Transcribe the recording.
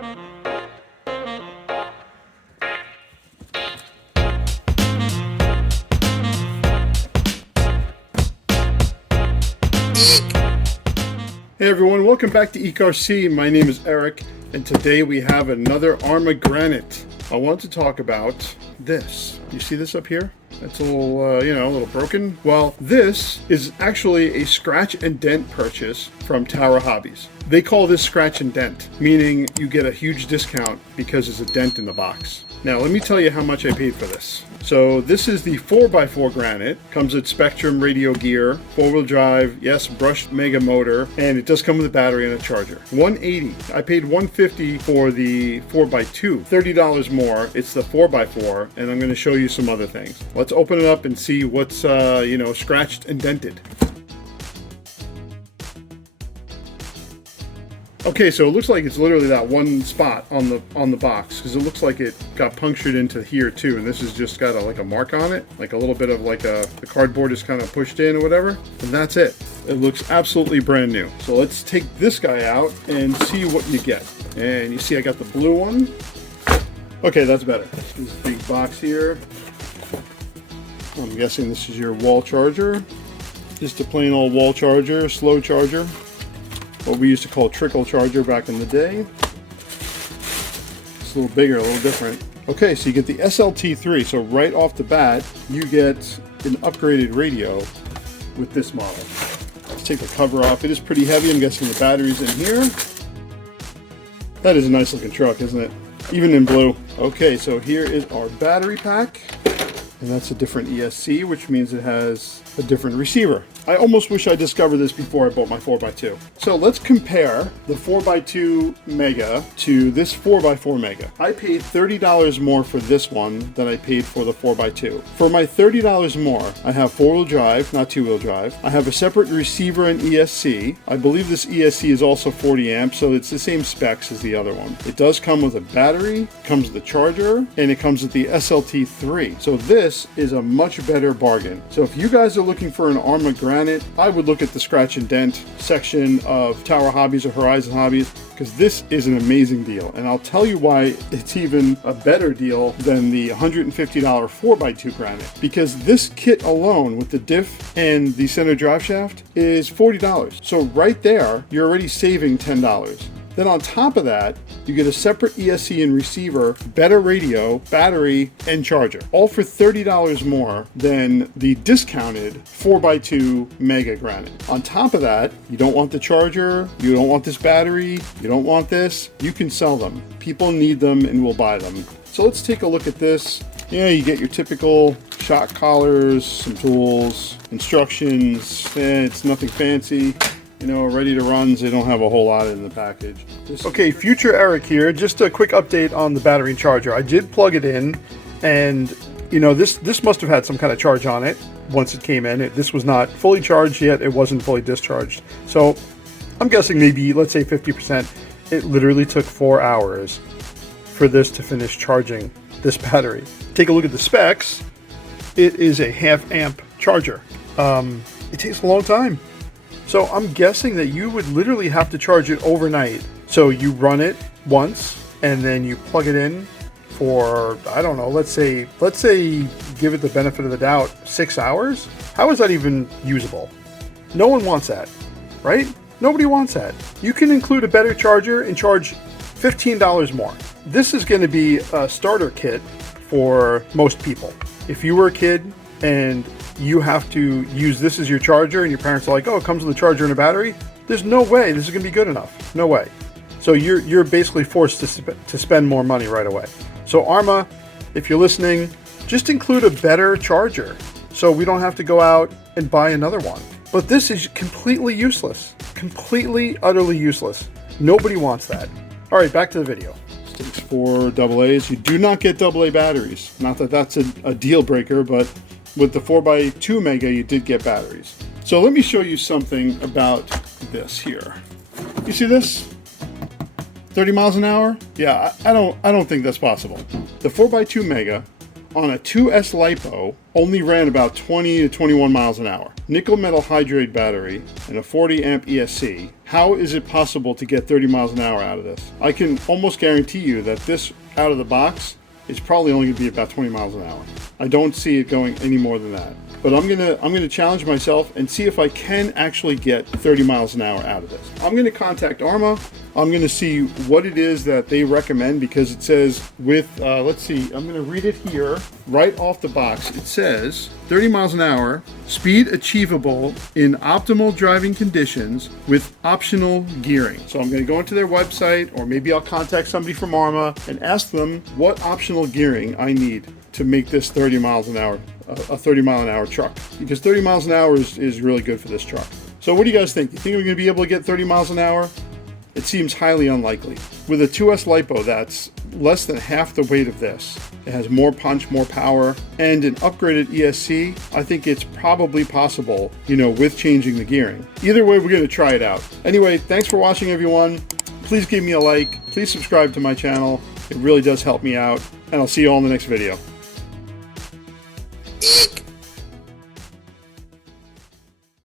Hey everyone, welcome back to ECRC. My name is Eric, and today we have another Arrma Granite. I want to talk about this. You see this up here? It's a little, a little broken. Well, this is actually a scratch and dent purchase from Tower Hobbies. They call this scratch and dent, meaning you get a huge discount because there's a dent in the box. Now, let me tell you how much I paid for this. So this is the 4x4 Granite. Comes with Spectrum radio gear, 4-wheel drive, yes, brushed mega motor, and it does come with a battery and a charger. $180. I paid $150 for the 4x2. $30 more. It's the 4x4, and I'm going to show you some other things. Let's open it up and see what's, scratched and dented. Okay, so it looks like it's literally that one spot on the box, because it looks like it got punctured into here too, and this has just got a mark on it, like a little bit of the cardboard is kind of pushed in or whatever, and that's it. It looks absolutely brand new. So let's take this guy out and see what you get. And you see I got the blue one. Okay, that's better. This big box here. I'm guessing this is your wall charger. Just a plain old wall charger, slow charger. What we used to call trickle charger back in the day. It's a little bigger, a little different. Okay, so you get the SLT3. So right off the bat, you get an upgraded radio with this model. Let's take the cover off. It is pretty heavy. I'm guessing the battery's in here. That is a nice looking truck, isn't it? Even in blue. Okay, so here is our battery pack. And that's a different ESC, which means it has a different receiver. I almost wish I discovered this before I bought my 4x2. So let's compare the 4x2 Mega to this 4x4 Mega. I paid $30 more for this one than I paid for the 4x2. For my $30 more, I have 4-wheel drive, not 2-wheel drive. I have a separate receiver and ESC. I believe this ESC is also 40 amps, so it's the same specs as the other one. It does come with a battery, comes with a charger, and it comes with the SLT3. So this is a much better bargain. So if you guys are looking for an Arrma Granite, I would look at the scratch and dent section of Tower Hobbies or Horizon Hobbies, because this is an amazing deal. And I'll tell you why it's even a better deal than the $150 4x2 Granite, because this kit alone with the diff and the center drive shaft is $40. So right there, you're already saving $10. Then on top of that, you get a separate ESC and receiver, better radio, battery, and charger. All for $30 more than the discounted 4x2 Mega Granite. On top of that, you don't want the charger, you don't want this battery, you don't want this, you can sell them. People need them and will buy them. So let's take a look at this. Yeah, you get your typical shock collars, some tools, instructions. It's nothing fancy. Ready to runs. They don't have a whole lot in the package. Okay, future Eric here. Just a quick update on the battery and charger. I did plug it in, and this must have had some kind of charge on it once it came in. This was not fully charged yet. It wasn't fully discharged. So I'm guessing maybe, let's say 50%. It literally took 4 hours for this to finish charging this battery. Take a look at the specs. It is a 0.5 amp charger. It takes a long time. So I'm guessing that you would literally have to charge it overnight. So you run it once and then you plug it in for, I don't know, let's say give it the benefit of the doubt, 6 hours. How is that even usable? No one wants that, right? Nobody wants that. You can include a better charger and charge $15 more. This is going to be a starter kit for most people. If you were a kid and you have to use this as your charger and your parents are like, oh, it comes with a charger and a battery, there's no way this is going to be good enough. No way. So you're basically forced to spend more money right away. So Arrma, if you're listening, just include a better charger so we don't have to go out and buy another one. But this is completely useless. Completely, utterly useless. Nobody wants that. All right, back to the video. Stakes for AA's. You do not get AA batteries. Not that that's a deal breaker, but with the 4x2 Mega, you did get batteries. So let me show you something about this here. You see this? 30 miles an hour? Yeah, I don't think that's possible. The 4x2 Mega on a 2S LiPo only ran about 20 to 21 miles an hour. Nickel metal hydride battery and a 40 amp ESC. How is it possible to get 30 miles an hour out of this? I can almost guarantee you that this out of the box is probably only going to be about 20 miles an hour. I don't see it going any more than that. But I'm gonna challenge myself and see if I can actually get 30 miles an hour out of this. I'm gonna contact Arrma. I'm gonna see what it is that they recommend, because it says with, let's see, I'm gonna read it here right off the box. It says 30 miles an hour, speed achievable in optimal driving conditions with optional gearing. So I'm gonna go into their website, or maybe I'll contact somebody from Arrma and ask them what optional gearing I need to make this 30 miles an hour, a 30 mile an hour truck, because 30 miles an hour is really good for this truck. So what do you guys think? You think we're going to be able to get 30 miles an hour? It seems highly unlikely. With a 2S LiPo that's less than half the weight of this, it has more punch, more power, and an upgraded ESC, I think it's probably possible, you know, with changing the gearing. Either way, we're going to try it out. Anyway, thanks for watching, everyone. Please give me a like. Please subscribe to my channel. It really does help me out. And I'll see you all in the next video.